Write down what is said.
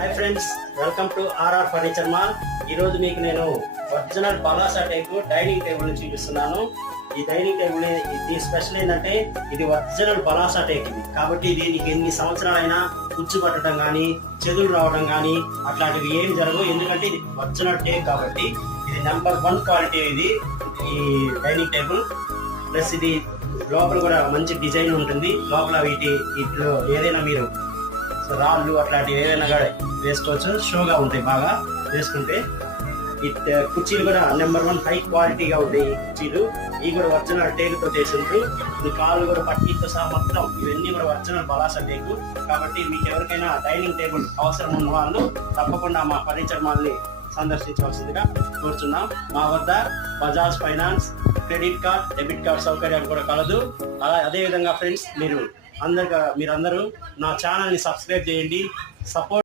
Hi friends, welcome to RR furniture mall. ఈరోజు మీకు నేను original Palasa type dining table చూపిస్తున్నాను. ఈ డైనింగ్ టేబుల్ ఇది స్పెషల్ ఏంటంటే ఇది ఒరిజినల్ పలాసా టేక్ ఇది కాబట్టి దీనికి ఎన్ని సంవత్సరాలైనా కుచ్చు పట్టడం కానీ చెదులు రావడం కానీ అట్లాంటివి ఏం జరగవు. ఎందుకంటే ఇది ఒరిజినల్ టేక్ కాబట్టి ఇది నెంబర్ 1 క్వాలిటీ ఇది ఈ డైనింగ్ టేబుల్. ప్లస్ ఇది లోపల కూడా మంచి డిజైన్ ఉంటుంది. లోపల వీటిలో ఏదైనా మీరు రాళ్ళు అట్లాంటివి ఏదైనా కూడా వేసుకోవచ్చు. షోగా ఉంటాయి బాగా వేసుకుంటే. ఈ కుర్చీలు కూడా నెంబర్ 1 హై క్వాలిటీగా ఉంటాయి. ఈ కుర్చీలు ఇవి కూడా ఒరిజినల్ టేకుతో చేసిండ్రు. ఈ కాళ్ళు కూడా పట్టీతో సహా మొత్తం ఇవన్నీ కూడా ఒరిజినల్ పలాసా టేకు కాబట్టి మీకు ఎవరికైనా డైనింగ్ టేబుల్ అవసరం ఉన్న వాళ్ళు తప్పకుండా మా ఫర్నిచర్ మాల్ని సందర్శించవలసిందిగా కోరుతున్నాం. మా వద్ద Bajaj finance, credit card, debit card సౌకర్యాలు కూడా కలదు. అదేవిధంగా ఫ్రెండ్స్ మీరందరూ నా ఛానల్ని సబ్స్క్రైబ్ చేయండి. సపోర్ట్